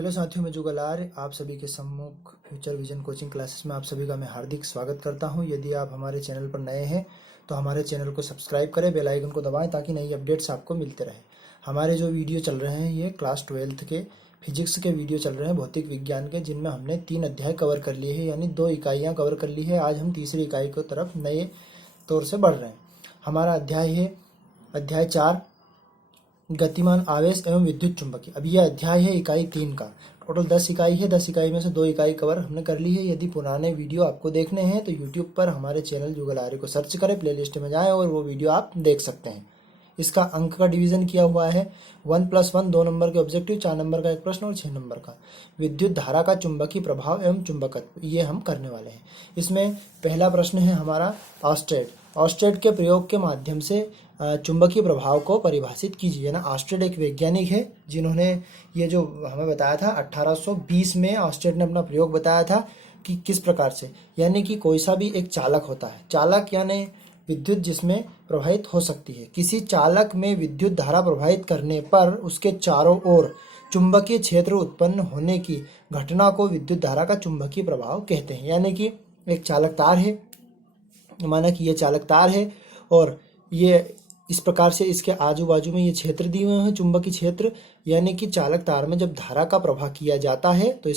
Hello साथियों, मैं जुगलार आप सभी के सम्मुख फ्यूचर विजन कोचिंग क्लासेस में आप सभी का मैं हार्दिक स्वागत करता हूं। यदि आप हमारे चैनल पर नए हैं तो हमारे चैनल को सब्सक्राइब करें, बेल आइकन को दबाएं ताकि नई अपडेट्स आपको मिलते रहे। हमारे जो वीडियो चल रहे हैं ये क्लास 12th के फिजिक्स के वीडियो चल रहे हैं, भौतिक विज्ञान के, जिनमें हमने 3 अध्याय कवर कर लिए हैं, यानी 2 इकाइयाँ कवर कर ली है। आज हम तीसरी इकाई की तरफ नए तौर से बढ़ रहे हैं। हमारा अध्याय है अध्याय 4, गतिमान आवेश एवं विद्युत चुंबकीय। अब यह अध्याय है इकाई 3 का। टोटल 10 इकाई है। 10 इकाई में से 2 इकाई कवर हमने कर ली है। यदि पुराने वीडियो आपको देखने हैं तो यूट्यूब पर हमारे चैनल जुगलारी को सर्च करें, प्लेलिस्ट में जाएं और वो वीडियो आप देख सकते हैं। इसका अंक का डिवीजन किया हुआ है 1+1, 2 नंबर के ऑब्जेक्टिव, 4 नंबर का एक प्रश्न और 6 नंबर का। विद्युत धारा का चुंबकीय प्रभाव एवं चुंबकत्व, ये हम करने वाले हैं। इसमें पहला प्रश्न है हमारा ऑस्टेड। ऑस्टेड के प्रयोग के माध्यम से चुंबकीय प्रभाव को परिभाषित कीजिए। ना, ऑस्टेड एक वैज्ञानिक है जिन्होंने ये जो हमें बताया था 1820 में ऑस्टेड ने अपना प्रयोग बताया था कि किस प्रकार से, यानी कि कोई सा भी एक चालक होता है, चालक यानी विद्युत जिसमें प्रवाहित हो सकती है। किसी चालक में विद्युत धारा प्रवाहित करने पर उसके चारों ओर चुंबकीय क्षेत्र उत्पन्न होने की घटना को विद्युत धारा का चुंबकीय प्रभाव कहते हैं। यानी कि एक चालक तार है, माना कि ये चालक तार है और ये इस प्रकार से इसके आजू बाजू में ये क्षेत्र दिए हुए हैं, चुंबकीय क्षेत्र। यानी कि चालक तार में जब धारा का प्रवाह किया जाता है तो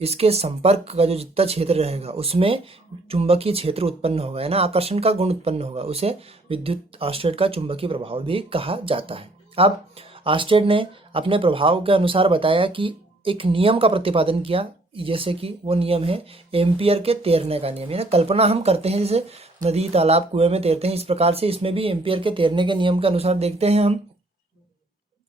इसके संपर्क का जो जितना क्षेत्र रहेगा उसमें चुंबकीय क्षेत्र उत्पन्न होगा, है ना, आकर्षण का गुण उत्पन्न होगा। उसे विद्युत ऑस्टेड का चुंबकीय प्रभाव भी कहा जाता है। अब ऑस्टेड ने अपने प्रभाव के अनुसार बताया कि एक नियम का प्रतिपादन किया, जैसे कि वो नियम है एम्पियर के तैरने का नियम। यानी कल्पना हम करते हैं जैसे नदी, तालाब, कुएं में तैरते हैं, इस प्रकार से इसमें भी एम्पियर के तैरने के नियम के अनुसार देखते हैं हम।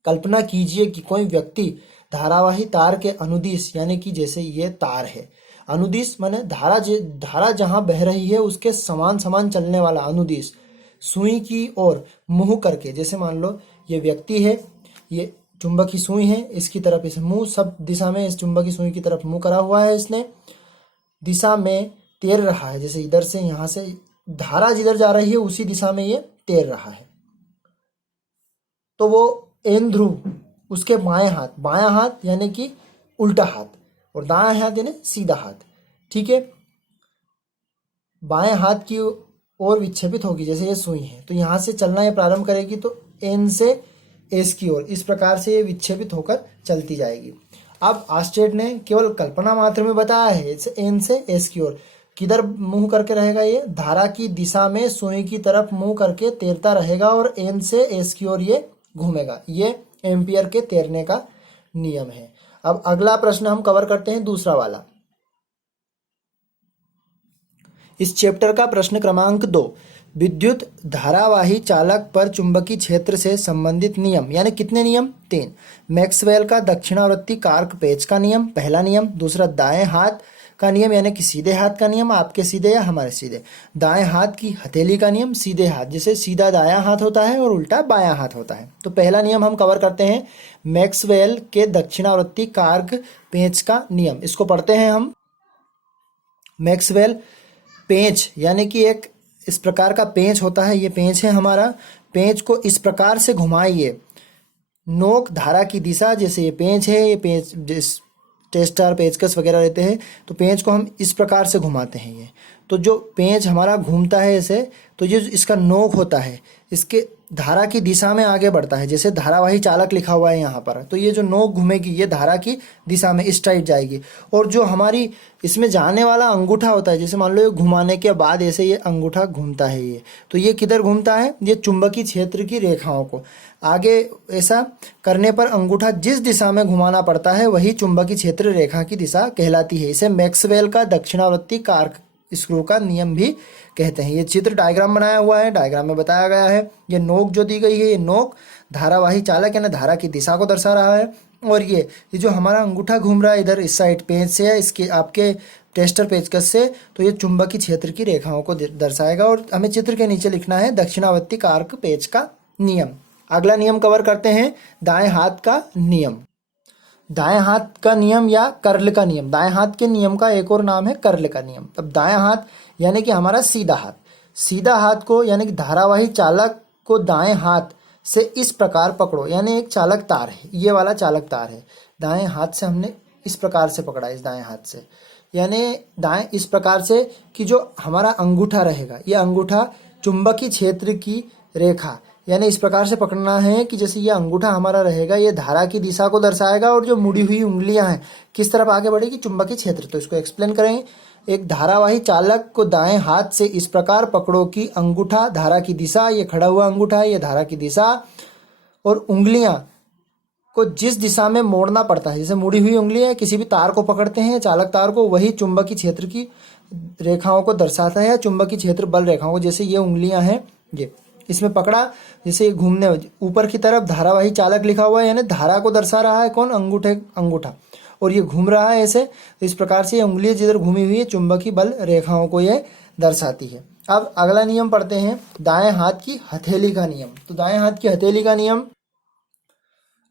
कल्पना कीजिए कि कोई व्यक्ति धारावाही तार के अनुदिश, यानी कि जैसे ये तार है, अनुदिश माने धारा जहां बह रही है उसके समान समान चलने वाला अनुदिश, सुई की ओर मुंह करके, जैसे मान लो ये व्यक्ति है, ये चुंबकी सुई है, इसकी तरफ इस मुंह, सब दिशा में इस चुंबकी सुई की तरफ मुंह करा हुआ है, इसने दिशा में तैर रहा है। जैसे इधर से, यहां से धारा जिधर जा रही है उसी दिशा में ये तैर रहा है। तो वो एन ध्रुव, उसके बायां हाथ यानी कि उल्टा हाथ, और दायां हाथ यानी सीधा हाथ, ठीक है, बाएं हाथ की ओर विक्षेपित होगी। जैसे ये सुई है तो यहां से चलना ये प्रारंभ करेगी तो एन से एस की ओर, इस प्रकार से ये विक्षेपित होकर चलती जाएगी। अब ऑस्टेड ने केवल कल्पना मात्र में बताया है, एन से एस की ओर किधर मुंह करके रहेगा, ये धारा की दिशा में सुई की तरफ मुंह करके तैरता रहेगा और एन से एस की ओर ये घूमेगा। ये एम्पियर के तैरने का नियम है। अब अगला प्रश्न हम कवर करते हैं, दूसरा वाला। इस चैप्टर का प्रश्न क्रमांक 2, विद्युत धारावाही चालक पर चुंबकीय क्षेत्र से संबंधित नियम, यानी कितने नियम? 3। मैक्सवेल का दक्षिणावर्ती कार्क पेच का नियम, पहला नियम। दूसरा, दाएं हाथ का नियम, यानी कि सीधे हाथ का नियम, आपके सीधे या हमारे सीधे। दाएं हाथ की हथेली का नियम, सीधे हाथ, जैसे सीधा दायां हाथ होता है और उल्टा बायां हाथ होता है। तो पहला नियम हम कवर करते हैं, मैक्सवेल के दक्षिणावर्ती कार्क पेंच का नियम। इसको पढ़ते हैं हम। मैक्सवेल पेंच, यानी कि एक इस प्रकार का पेंच होता है, ये पेंच है हमारा। पेंच को इस प्रकार से घुमाइए, नोक धारा की दिशा, जैसे ये पेंच है, ये पेंच जिस टेस्टर, पेचकस वगैरह रहते हैं, तो पेंच को हम इस प्रकार से घुमाते हैं। ये तो जो पेंच हमारा घूमता है ऐसे, तो ये इसका नोक होता है, इसके धारा की दिशा में आगे बढ़ता है। जैसे धारावाही चालक लिखा हुआ है यहाँ पर, तो ये जो नोक घूमेगी ये धारा की दिशा में इस टाइप जाएगी। और जो हमारी इसमें जाने वाला अंगूठा होता है, जैसे मान लो ये घुमाने के बाद ऐसे ये अंगूठा घूमता है, ये तो ये किधर घूमता है? ये चुंबकीय क्षेत्र की रेखाओं को आगे, ऐसा करने पर अंगूठा जिस दिशा में घुमाना पड़ता है वही चुंबकीय क्षेत्र रेखा की दिशा कहलाती है। इसे मैक्सवेल का दक्षिणावर्ती कार्क स्क्रू का नियम भी कहते हैं। ये चित्र डायग्राम बनाया हुआ है, डायग्राम में बताया गया है। ये नोक जो दी गई है, ये नोक धारावाही चालक यानी धारा की दिशा को दर्शा रहा है। और ये जो हमारा अंगूठा घूम रहा है इधर इस साइड पेंच से है, इसके आपके टेस्टर पेचकस से, तो ये चुंबकीय क्षेत्र की रेखाओं को दर्शाएगा। और हमें चित्र के नीचे लिखना है दक्षिणावर्ती कार्क पेच का नियम। अगला नियम कवर करते हैं, दाएं हाथ का नियम। दाएं हाथ का नियम या कर्ल का नियम, दाएं हाथ के नियम का एक और नाम है कर्ल का नियम। अब दाएं हाथ यानी कि हमारा सीधा हाथ, सीधा हाथ को यानी कि धारावाही चालक को दाएं हाथ से इस प्रकार पकड़ो, यानी एक चालक तार है, ये वाला चालक तार है, दाएं हाथ से हमने इस प्रकार से पकड़ा, इस दाएं हाथ से, यानी दाएं इस प्रकार से कि जो हमारा अंगूठा रहेगा, ये अंगूठा चुंबकीय क्षेत्र की रेखा, यानी इस प्रकार से पकड़ना है कि जैसे ये अंगूठा हमारा रहेगा, ये धारा की दिशा को दर्शाएगा, और जो मुड़ी हुई उंगलियां हैं किस तरफ आगे बढ़ेगी, चुंबकीय क्षेत्र। तो इसको एक्सप्लेन करेंगे। एक धारावाही चालक को दाएं हाथ से इस प्रकार पकड़ो कि अंगूठा धारा की दिशा, ये खड़ा हुआ अंगूठा है, ये धारा की दिशा, और उंगलियां को जिस दिशा में मोड़ना पड़ता है, जैसे मुड़ी हुई उंगलियां किसी भी तार को पकड़ते हैं, चालक तार को, वही चुंबकीय क्षेत्र की रेखाओं को दर्शाता है, चुंबकीय क्षेत्र बल रेखाओं को। जैसे ये उंगलियां हैं, ये इसमें पकड़ा, जैसे घूमने ऊपर की तरफ धारावाही चालक लिखा हुआ है, यानी धारा को दर्शा रहा है कौन, अंगूठा, और ये घूम रहा है ऐसे। तो इस प्रकार से ये उंगलियां जिधर घूमी हुई है, चुंबकीय बल रेखाओं को ये दर्शाती है। अब अगला नियम पढ़ते हैं, दाएं हाथ की हथेली का नियम। तो दाएं हाथ की हथेली का नियम,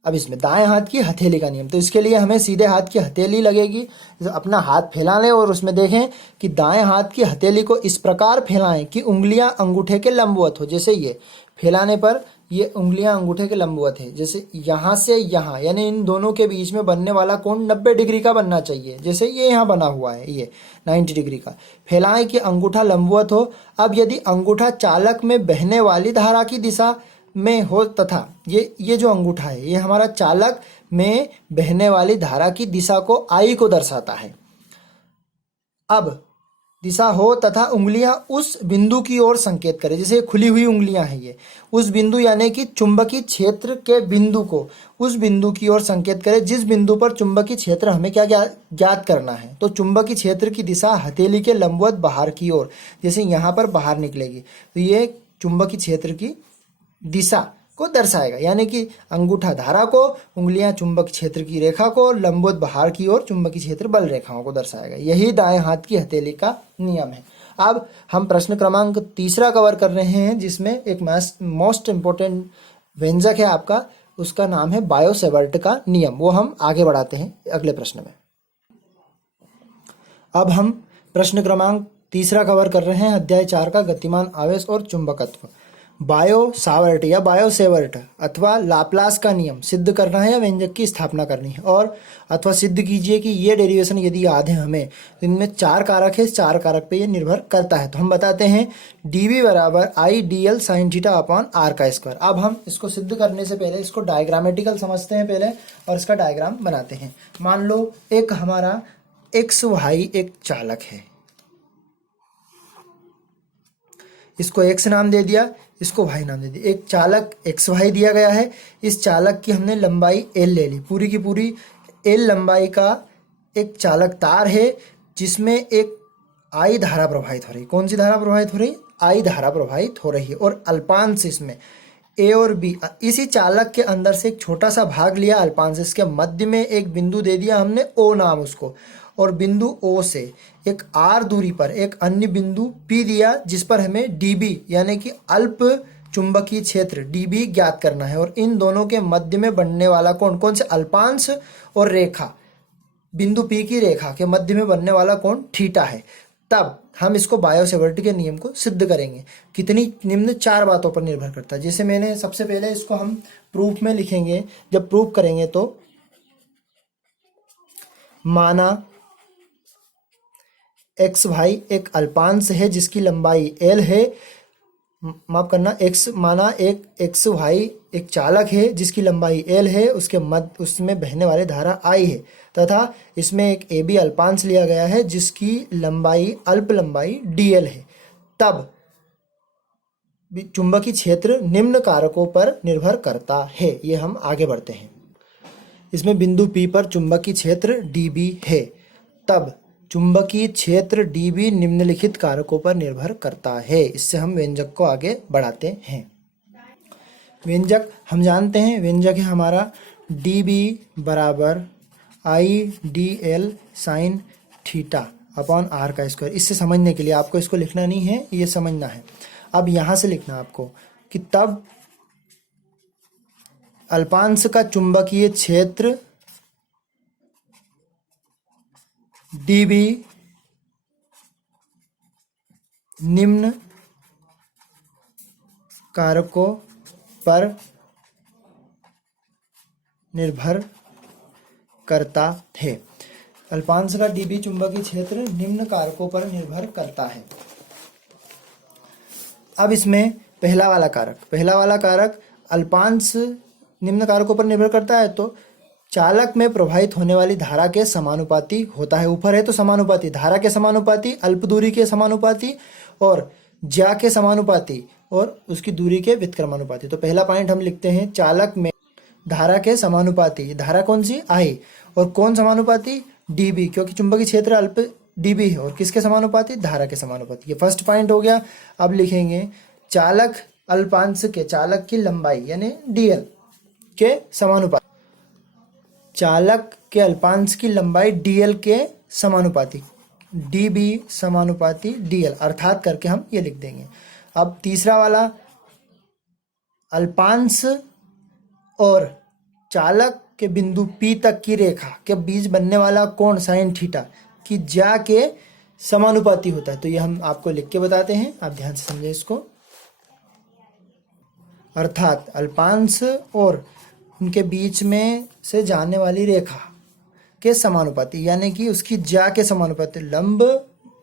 अब इसमें दाएं हाथ की हथेली का नियम, तो इसके लिए हमें सीधे हाथ की हथेली लगेगी। अपना हाथ फैला लें और उसमें देखें कि दाएं हाथ की हथेली को इस प्रकार फैलाएं कि उंगलियां अंगूठे के लंबवत हो। जैसे ये फैलाने पर ये उंगलियां अंगूठे के लंबवत है, जैसे यहाँ से यहाँ, यानी इन दोनों के बीच में बनने वाला कोण 90 डिग्री का बनना चाहिए। जैसे ये यहाँ बना हुआ है, ये 90 डिग्री का फैलाएं कि अंगूठा लंबवत हो। अब यदि अंगूठा चालक में बहने वाली धारा की दिशा में हो, तथा ये जो अंगूठा है ये हमारा चालक में बहने वाली धारा की दिशा को आई को दर्शाता है। अब दिशा हो तथा उंगलियां उस बिंदु की ओर संकेत करें, जैसे खुली हुई उंगलियां हैं, ये उस बिंदु यानी कि चुंबकीय क्षेत्र के बिंदु को, उस बिंदु की ओर संकेत करें जिस बिंदु पर चुंबकीय क्षेत्र हमें क्या ज्ञात करना है। तो चुंबकीय क्षेत्र की दिशा हथेली के लंबवत बाहर की ओर, जैसे यहाँ पर बाहर निकलेगी, तो ये चुंबकीय क्षेत्र की दिशा को दर्शाएगा, यानी कि अंगूठा धारा को, उंगलियां चुंबक क्षेत्र की रेखा को, लंबवत बाहर की ओर चुंबकीय क्षेत्र बल रेखाओं को दर्शाएगा। यही दाएं हाथ की हथेली का नियम है। अब हम प्रश्न क्रमांक 3 कवर कर रहे हैं, जिसमें एक मोस्ट इंपोर्टेंट व्यंजक है आपका, उसका नाम है बायो-सेवर्ट का नियम। वो हम आगे बढ़ाते हैं अगले प्रश्न में। अब हम प्रश्न क्रमांक 3 कवर कर रहे हैं, अध्याय 4 का गतिमान आवेश और चुंबकत्व। बायो-सावर्ट या बायो-सेवर्ट अथवा लाप्लास का नियम सिद्ध करना है या व्यंजक की स्थापना करनी है, और अथवा सिद्ध कीजिए कि ये डेरिवेशन यदि याद है हमें, तो इनमें 4 कारक है, 4 कारक पे ये निर्भर करता है। तो हम बताते हैं dv बराबर I D L sine theta upon R का स्क्वायर। अब हम इसको सिद्ध करने से पहले इसको डायग्रामेटिकल समझते हैं पहले, और इसका डायग्राम बनाते हैं। मान लो एक हमारा एक्स वाई एक चालक है, इसको एक्स नाम दे दिया, इसको वाई नाम दे दिया। एक चालक एक्स वाई दिया गया है, इस चालक की हमने लंबाई एल ले ली, पूरी की पूरी एल लंबाई का एक चालक तार है, जिसमें एक आई धारा प्रवाहित हो रही। कौन सी धारा प्रवाहित हो रही? आई धारा प्रवाहित हो रही है, और अल्पांश इसमें ए और बी, इसी चालक के अंदर से एक छोटा सा भाग लिया अल्पांश, इसके मध्य में एक बिंदु दे दिया हमने ओ नाम उसको, और बिंदु ओ से एक आर दूरी पर एक अन्य बिंदु पी दिया, जिस पर हमें डीबी यानी कि अल्प चुंबकीय क्षेत्र डीबी ज्ञात करना है। और इन दोनों के मध्य में बनने वाला कोण, कौन से? अल्पांश और रेखा, बिंदु पी की रेखा के मध्य में बनने वाला कोण थीटा है। तब हम इसको बायो-सेवर्ट के नियम को सिद्ध करेंगे। कितनी? निम्न 4 बातों पर निर्भर करता है। जैसे मैंने सबसे पहले इसको हम प्रूफ में लिखेंगे, जब प्रूफ करेंगे तो माना एक्स वाई एक अल्पांश है जिसकी लंबाई एल है, माफ करना, एक्स माना एक एक्स वाई एक चालक है जिसकी लंबाई एल है, उसके मध्य उसमें बहने वाली धारा आई है, तथा इसमें एक ए बी अल्पांश लिया गया है जिसकी लंबाई अल्प लंबाई डी एल है। तब चुंबकीय क्षेत्र निम्न कारकों पर निर्भर करता है। ये हम आगे बढ़ते हैं। इसमें बिंदु पी पर चुंबकीय क्षेत्र डी बी है, तब चुंबकीय क्षेत्र dB निम्नलिखित कारकों पर निर्भर करता है। इससे हम व्यंजक को आगे बढ़ाते हैं। व्यंजक हम जानते हैं, व्यंजक है हमारा dB बराबर I D L sine theta upon R का स्क्वायर। इससे समझने के लिए आपको इसको लिखना नहीं है, ये समझना है। अब यहाँ से लिखना आपको कि तब अल्पांश का चुंबकीय क्षेत्र dB निम्न कारकों पर निर्भर करता है। अल्पांश का डीबी चुंबकीय क्षेत्र निम्न कारकों पर निर्भर करता है। अब इसमें पहला वाला कारक अल्पांश निम्न कारकों पर निर्भर करता है, तो चालक में प्रवाहित होने वाली धारा के समानुपाती होता है। ऊपर है तो समानुपाती, धारा के समानुपाती, अल्प दूरी के समानुपाती और ज्या के समानुपाती और उसकी दूरी के व्युत्क्रमानुपाती। तो पहला पॉइंट हम लिखते हैं, चालक में धारा के समानुपाती। धारा कौन सी? आई। और कौन समानुपाती? डीबी, क्योंकि चुंबकीय क्षेत्र अल्प डीबी है। और किसके समानुपाती? धारा के समानुपाती। ये फर्स्ट पॉइंट हो गया। अब लिखेंगे चालक अल्पांश के, चालक की लंबाई यानी डीएल के समानुपाती। चालक के अल्पांश की लंबाई डीएल के समानुपाती, डीबी समानुपाती डीएल, अर्थात करके हम ये लिख देंगे। अब तीसरा वाला, अल्पांश और चालक के बिंदु P तक की रेखा के बीच बनने वाला कोण साइन थीटा की ज्या के समानुपाती होता है। तो ये हम आपको लिख के बताते हैं, आप ध्यान से समझें इसको। अर्थात अल्पांश और उनके बीच में से जाने वाली रेखा के समानुपाती, यानी कि उसकी ज्या के समानुपाती, लंब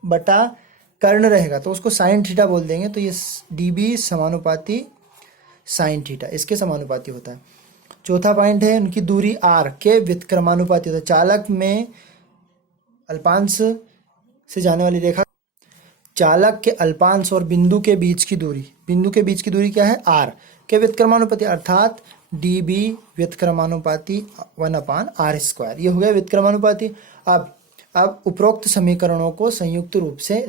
बटा कर्ण रहेगा तो उसको साइन थीटा बोल देंगे। तो ये डीबी समानुपाती साइन थीटा, इसके समानुपाती होता है। चौथा पॉइंट है, उनकी दूरी आर के व्युत्क्रमानुपाती होता है। चालक में अल्पांश से जाने वाली रेखा, चालक के अल्पांश और बिंदु के बीच की दूरी क्या है? आर के व्युत्क्रमानुपाती, अर्थात डीबी व्युत्क्रमानुपाती 1/r²। ये हो गया व्युत्क्रमानुपाती। अब उपरोक्त समीकरणों को संयुक्त रूप से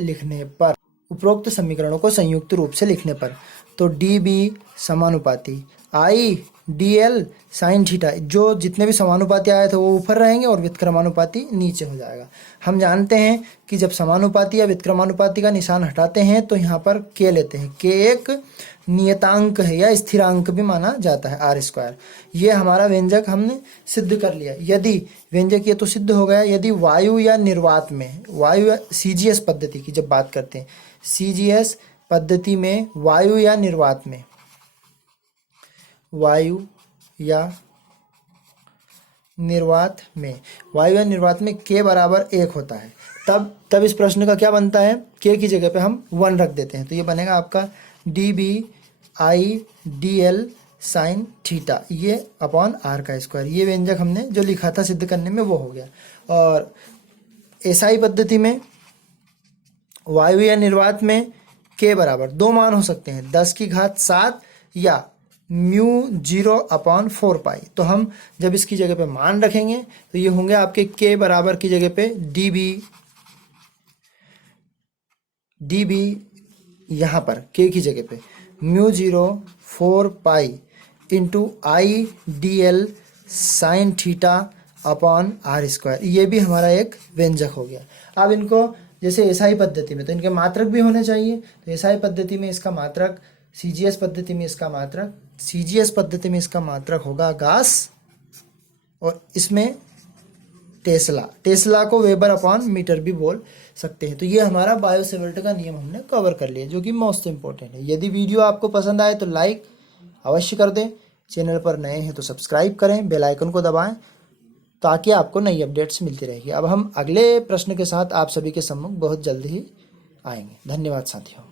लिखने पर तो डीबी समानुपाती आई डीएल साइन थीटा, जो जितने भी समानुपाती आए थे वो ऊपर रहेंगे और व्युत्क्रमानुपाती नीचे हो जाएगा। हम जानते हैं कि जब समानुपाती या व्युत्क्रमानुपाती का निशान हटाते हैं तो यहाँ पर के लेते हैं। के एक नियतांक है या स्थिरांक भी माना जाता है, r²। ये हमारा व्यंजक हमने सिद्ध कर लिया। यदि व्यंजक ये तो सिद्ध हो गया, यदि वायु या निर्वात में, वायु या सीजीएस पद्धति की जब बात करते हैं, सीजीएस पद्धति में वायु या निर्वात में के बराबर 1 होता है, तब इस प्रश्न का क्या बनता है? के की जगह पे हम 1 रख देते हैं। तो ये बनेगा आपका डीबी आई डीएल साइन थीटा, ये अपॉन r²। ये व्यंजक हमने जो लिखा था सिद्ध करने में वो हो गया। और एसआई पद्धति में वायु या निर्वात में के बराबर 2 मान हो सकते हैं, 10⁷ या μ0/4π। तो हम जब इसकी जगह पे मान रखेंगे तो ये होंगे आपके के बराबर की जगह पे डीबी यहाँ पर के की जगह पे μ0/4π into I D L sine theta upon r²। ये भी हमारा एक व्यंजक हो गया। अब इनको जैसे एसआई पद्धति में तो इनके मात्रक भी होने चाहिए। तो एसआई पद्धति में इसका मात्रक, सीजीएस पद्धति में इसका मात्रक होगा गास, और इसमें टेस्ला को वेबर अपॉन मीटर भी बोल सकते हैं। तो ये हमारा बायो सेवर्ट का नियम हमने कवर कर लिया, जो कि मोस्ट इंपॉर्टेंट है। यदि वीडियो आपको पसंद आए तो लाइक अवश्य कर दें, चैनल पर नए हैं तो सब्सक्राइब करें, बेल आइकन को दबाएं ताकि आपको नई अपडेट्स मिलती रहेगी। अब हम अगले प्रश्न के साथ आप सभी के सम्मुख बहुत जल्द ही आएंगे। धन्यवाद साथियों।